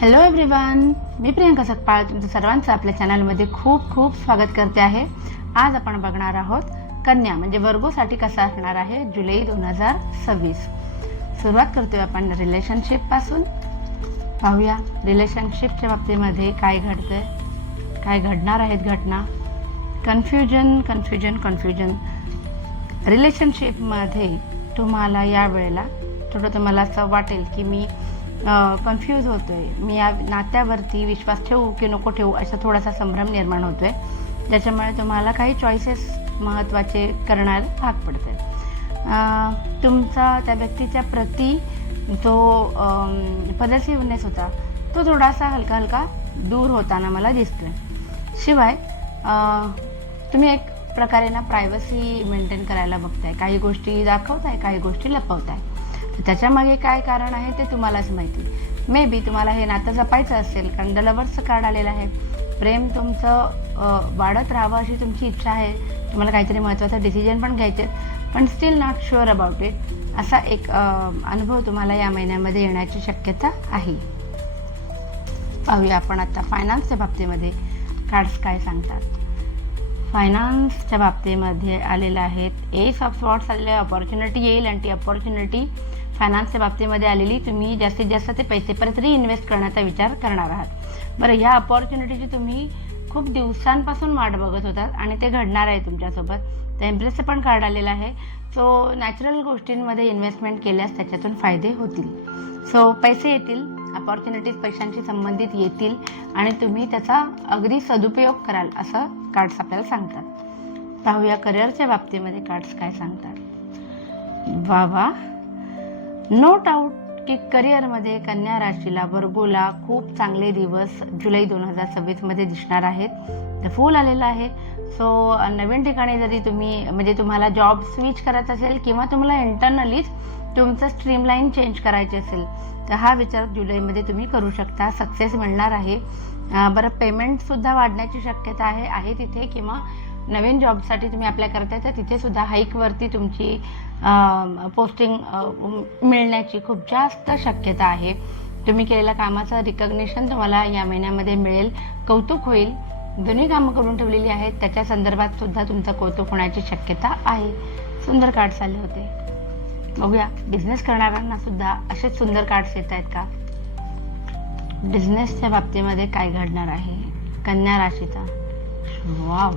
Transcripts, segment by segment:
Hello everyone, मी प्रियंका सकपाळ तुमचं सर्वांचं आपल्या चॅनलमध्ये खूप खूप स्वागत करते आहे. आज आपण बघणार आहोत कन्या म्हणजे वर्गोसाठी कसा असणार आहे जुलै 2026. सुरुवात करतोय आपण रिलेशनशिपपासून. पाहूया रिलेशनशिपच्या बाबतीमध्ये काय घडतंय, काय घडणार आहेत घटना. कन्फ्युजन रिलेशनशिपमध्ये तुम्हाला या वेळेला थोडं तुम्हाला असं वाटेल की मी कन्फ्यूज होतोय, मी या नात्यावरती विश्वास ठेवू की नको ठेवू असा थोडासा संभ्रम निर्माण होतोय, ज्याच्यामुळे तुम्हाला काही चॉईसेस महत्त्वाचे करण्याला भाग पडते. तुमचा त्या व्यक्तीच्या प्रती जो पॉझिटिव्हनेस होता तो थोडासा हलका दूर होताना मला दिसतोय. शिवाय तुम्ही एक प्रकारे ना प्रायव्हसी मेंटेन करायला बघताय, काही गोष्टी दाखवताय, काही गोष्टी लपवताय. त्याच्यामागे काय कारण आहे ते तुम्हालाच माहिती. मे बी तुम्हाला हे नातं जपायचं असेल कारण द लव्हर्सचं कार्ड आलेलं आहे. प्रेम तुमचं वाढत राहावं अशी तुमची इच्छा आहे. तुम्हाला काहीतरी महत्त्वाचा डिसिजन पण घ्यायचे, पण still not sure about it असा एक अनुभव तुम्हाला या महिन्यामध्ये येण्याची शक्यता आहे. पाहूया आपण आता फायनान्सच्या बाबतीमध्ये कार्ड्स काय सांगतात. फायनान्सच्या बाबतीमध्ये आलेलं आहेत एस ऑफ सॉर्ट्स आलेले. अपॉर्च्युनिटी येईल आणि ती अपॉर्च्युनिटी फायनान्सच्या बाबतीमध्ये आलेली तुम्ही जास्तीत जास्त ते पैसे परत रिइन्व्हेस्ट करण्याचा विचार करणार आहात. बरं, या अपॉर्च्युनिटीची तुम्ही खूप दिवसांपासून वाट बघत होतात आणि ते घडणार आहे तुमच्यासोबत. तर एम्प्रेसचं पण कार्ड आलेलं आहे. सो नॅचरल गोष्टींमध्ये इन्व्हेस्टमेंट केल्यास त्याच्यातून फायदे होतील. सो पैसे येतील, अपॉर्च्युनिटीज पैशांशी संबंधित येतील आणि तुम्ही त्याचा अगदी सदुपयोग कराल असं कार्ड्स आपल्याला सांगतात. पाहूया करिअरच्या बाबतीमध्ये कार्ड्स काय सांगतात. वा नो डाऊट की करिअरमध्ये कन्या राशीला वर्गोला खूप चांगले दिवस जुलै 2026 मध्ये दिसणार आहेत. ते फुल आलेलं आहे. सो नवीन ठिकाणी जरी तुम्ही म्हणजे तुम्हाला जॉब स्विच करायचा असेल किंवा तुम्हाला इंटरनलीच तुमचं स्ट्रीमलाईन चेंज करायचे असेल तर हा विचार जुलैमध्ये तुम्ही करू शकता. सक्सेस मिळणार आहे. बरं, पेमेंटसुद्धा वाढण्याची शक्यता आहे तिथे, किंवा नवीन जॉबसाठी तुम्ही अप्लाय करताय तर तिथे सुद्धा हाईकवरती तुमची पोस्टिंग मिळण्याची खूप जास्त शक्यता आहे. तुम्ही केलेल्या कामाचं रिकग्निशन तुम्हाला या महिन्यामध्ये मिळेल, कौतुक होईल. दोन्ही कामं करून ठेवलेली आहेत त्याच्या संदर्भात सुद्धा तुमचं कौतुक होण्याची शक्यता आहे. सुंदर कार्ड्स आले होते. बघूया बिझनेस करणाऱ्यांना सुद्धा असेच सुंदर कार्ड्स येत आहेत का. बिझनेसच्या बाबतीमध्ये काय घडणार आहे कन्या राशीचा. वाव,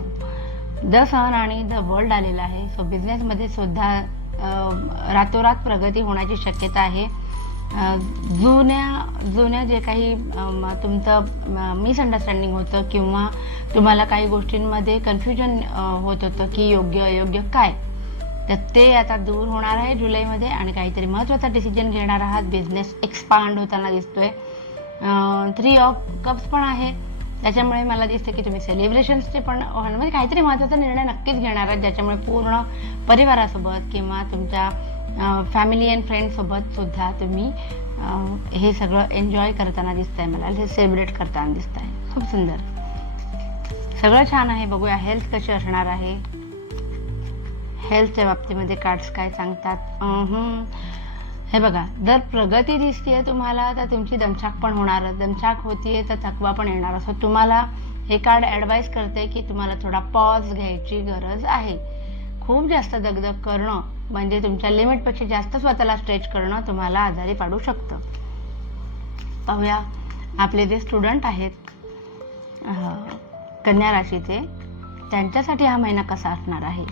द सन आणि द वर्ल्ड आलेला आहे. सो बिझनेसमध्ये सुद्धा रातोरात प्रगती होण्याची शक्यता आहे. जुन्या जे काही तुमचं मिसअंडरस्टँडिंग होतं किंवा तुम्हाला काही गोष्टींमध्ये कन्फ्युजन होत होतं की योग्य अयोग्य काय, तर ते आता दूर होणार आहे जुलैमध्ये आणि काहीतरी महत्त्वाचा डिसिजन घेणार आहात. बिझनेस एक्सपांड होताना दिसतोय. 3 ऑफ कप्स पण आहे, त्याच्यामुळे मला दिसतं की तुम्ही सेलिब्रेशन्सचे पण म्हणजे काहीतरी महत्त्वाचा निर्णय नक्कीच घेणार आहात, ज्याच्यामुळे पूर्ण परिवारासोबत किंवा तुमच्या फॅमिली अँड फ्रेंडसोबत सुद्धा तुम्ही हे सगळं एन्जॉय करताना दिसतंय. मला हे सेलिब्रेट करताना दिसतंय. खूप सुंदर, सगळं छान आहे. बघूया हेल्थ कशी असणार आहे. हेल्थच्या बाबतीमध्ये कार्ड्स काय सांगतात. हे बघा, जर प्रगती दिसतीये तुम्हाला तर तुमची दमछाक पण होणार. दमछाक होतीये तर थकवा पण येणार. असं तुम्हाला हे कार्ड ॲडवाईज करते की तुम्हाला थोडा पॉज घ्यायची गरज आहे. खूप जास्त दगदग करणं म्हणजे तुमच्या लिमिटपेक्षा जास्त स्वतःला स्ट्रेच करणं तुम्हाला आजारी पाडू शकतं. पाहूया आपले जे स्टुडंट आहेत कन्या राशीचे, त्यांच्यासाठी हा महिना कसा असणार आहे.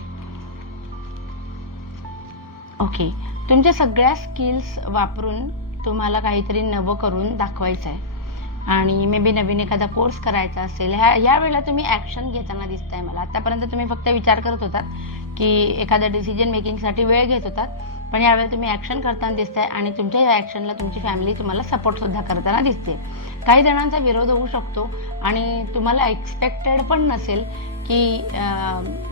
ओके, तुमच्या सगळ्या स्किल्स वापरून तुम्हाला काहीतरी नवं करून दाखवायचं आहे आणि मे बी नवीन एखादा कोर्स करायचा असेल. या वेळेला तुम्ही ॲक्शन घेताना दिसत आहे मला. आतापर्यंत तुम्ही फक्त विचार करत होतात की एखाद्या डिसिजन मेकिंगसाठी वेळ घेत होतात, पण यावेळेला तुम्ही ॲक्शन करताना दिसत आहे आणि तुमच्या या ॲक्शनला तुमची फॅमिली तुम्हाला सपोर्टसुद्धा करताना दिसते. काही जणांचा विरोध होऊ शकतो आणि तुम्हाला एक्सपेक्टेड पण नसेल की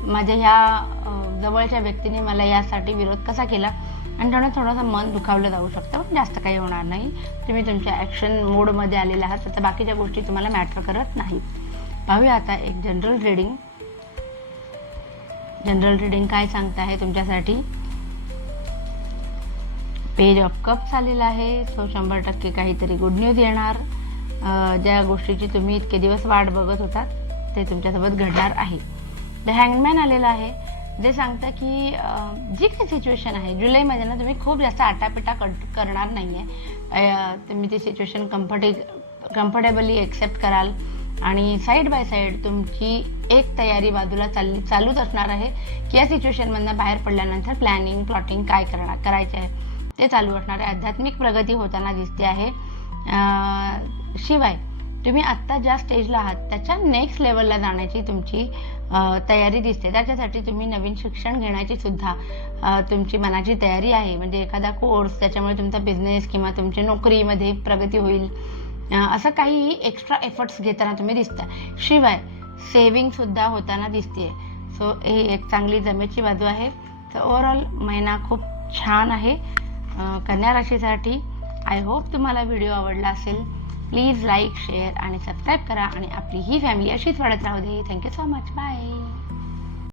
माझ्या ह्या जवळच्या व्यक्तीने मला यासाठी विरोध कसा केला आणि थोडंसं मन दुखावलं जाऊ शकतं, पण जास्त काही होणार नाही. तुम्ही तुमच्या ॲक्शन मोडमध्ये आलेले आहात, तर बाकीच्या गोष्टी तुम्हाला मॅटर करत नाहीत. पाहूया आता एक जनरल रिडिंग काय सांगत आहे तुमच्यासाठी. पेज ऑफ कप्स आलेला आहे. सो 100% काहीतरी गुड न्यूज येणार. ज्या गोष्टीची तुम्ही इतके दिवस वाट बघत होतात ते तुमच्यासोबत घडणार आहे. द हँगमॅन आलेलं आहे, जे सांगतं की जी काही सिच्युएशन आहे जुलैमध्ये ना तुम्ही खूप जास्त आटापिटा करणार नाही आहे. तुम्ही ती सिच्युएशन कम्फर्टेबली एक्सेप्ट कराल आणि साईड बाय साईड तुमची एक तयारी बाजूला चालूच असणार आहे की या सिच्युएशनमधनं बाहेर पडल्यानंतर प्लॅनिंग प्लॉटिंग काय करायचं आहे ते चालू असणार आहे. आध्यात्मिक प्रगती होताना दिसते आहे. शिवाय तुम्ही आत्ता ज्या स्टेजला आहात त्याच्या नेक्स्ट लेवलला जाण्याची तुमची तयारी दिसते. त्याच्यासाठी तुम्ही नवीन शिक्षण घेण्याची सुद्धा तुमची मनाची तयारी आहे. म्हणजे एखादा कोर्स, त्याच्यामुळे तुमचा बिझनेस किंवा तुमच्या नोकरीमध्ये प्रगती होईल, असं काही एक्स्ट्रा एफर्ट्स घेताना तुम्ही दिसता. शिवाय सेविंग सुद्धा होताना दिसते. सो ही एक चांगली जमेची बाजू आहे. तर ओव्हरऑल महिना खूप छान आहे कन्या राशीसाठी. आय होप तुम्हाला व्हिडिओ आवडला असेल. प्लीज लाईक, शेअर आणि सबस्क्राईब करा आणि आपली ही फॅमिली अशीच वाढत राहू दे. Thank you so much. बाय.